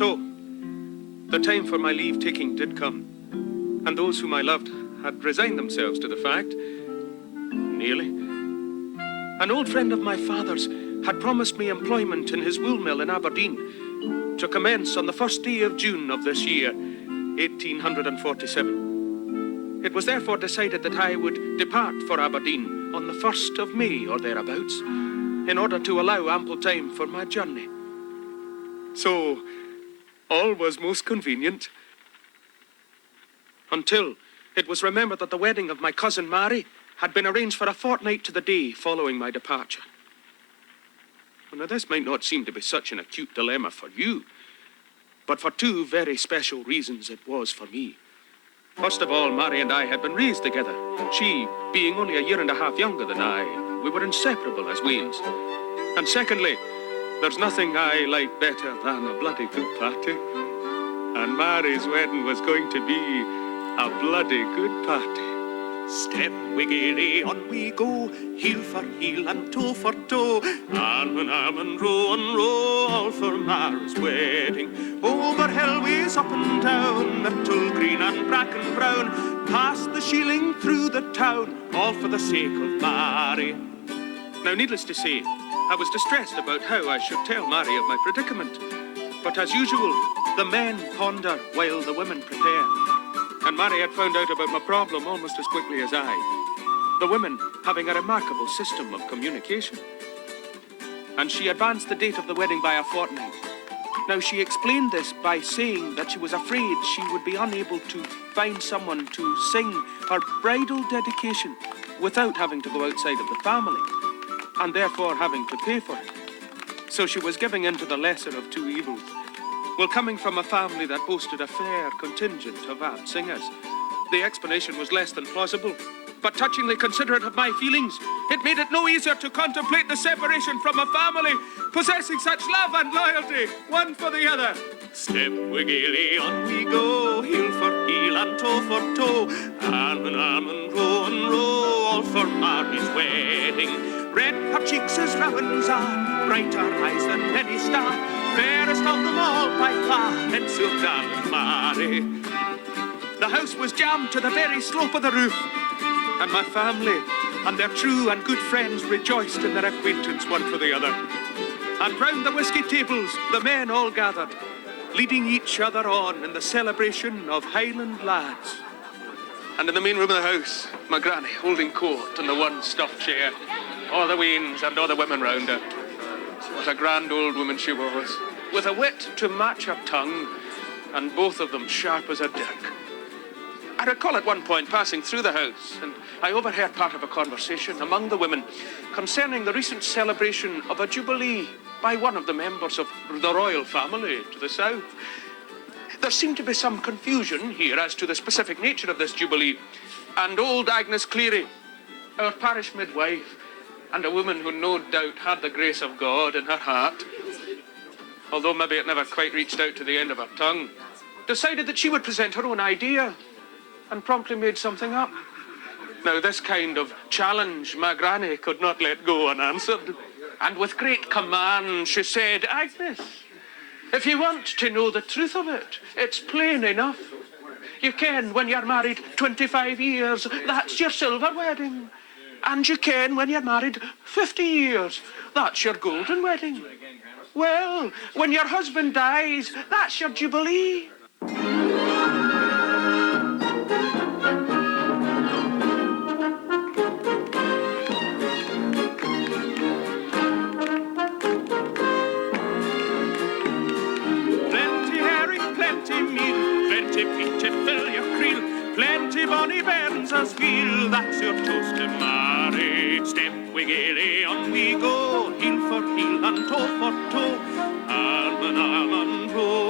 So, the time for my leave-taking did come, and those whom I loved had resigned themselves to the fact. Nearly. An old friend of my father's had promised me employment in his wool mill in Aberdeen to commence on the first day of June of this year, 1847. It was therefore decided that I would depart for Aberdeen on the 1st of May or thereabouts, in order to allow ample time for my journey. So, all was most convenient. Until it was remembered that the wedding of my cousin Mary had been arranged for a fortnight to the day following my departure. Now, this might not seem to be such an acute dilemma for you, but for two very special reasons it was for me. First of all, Mary and I had been raised together. She, being only a year and a half younger than I, we were inseparable as weans. And secondly, there's nothing I like better than a bloody good party. And Mary's wedding was going to be a bloody good party. Step wiggily, on we go, heel for heel and toe for toe. Arm in arm and row, all for Mary's wedding. Over hellways, up and down, myrtle green and bracken brown, past the shieling, through the town, all for the sake of Mary. Now, needless to say, I was distressed about how I should tell Mary of my predicament. But as usual, the men ponder while the women prepare. And Mary had found out about my problem almost as quickly as I. The women having a remarkable system of communication. And she advanced the date of the wedding by a fortnight. Now, she explained this by saying that she was afraid she would be unable to find someone to sing her bridal dedication without having to go outside of the family, and therefore having to pay for it. So she was giving in to the lesser of two evils. Well, coming from a family that boasted a fair contingent of apt singers, the explanation was less than plausible. But touchingly considerate of my feelings, it made it no easier to contemplate the separation from a family possessing such love and loyalty, one for the other. Step wiggily, on we go, heel for heel and toe for toe, arm and row, all for Mary's wedding. Red her cheeks as ravens are, brighter eyes than any star, fairest of them all by far, and so darling Mary. The house was jammed to the very slope of the roof, and my family and their true and good friends rejoiced in their acquaintance one for the other. And round the whiskey tables the men all gathered, leading each other on in the celebration of Highland lads. And in the main room of the house, my granny holding court on the one stuffed chair, all the weans and all the women round her. What a grand old woman she was, with a wit to match her tongue, and both of them sharp as a dirk. I recall at one point passing through the house, and I overheard part of a conversation among the women concerning the recent celebration of a jubilee by one of the members of the royal family to the south. There seemed to be some confusion here as to the specific nature of this jubilee, and old Agnes Cleary, our parish midwife, and a woman who no doubt had the grace of God in her heart, although maybe it never quite reached out to the end of her tongue, decided that she would present her own idea, and promptly made something up. Now, this kind of challenge my granny could not let go unanswered. And with great command, she said, Agnes, if you want to know the truth of it, it's plain enough. You ken when you're married 25 years, that's your silver wedding. And you ken when you're married 50 years, that's your golden wedding. Well, when your husband dies, that's your jubilee. Plenty bonny bairns as feel, that's your toast to Mary. Step wiggily, on we go, heel for heel and toe for toe, arm and row.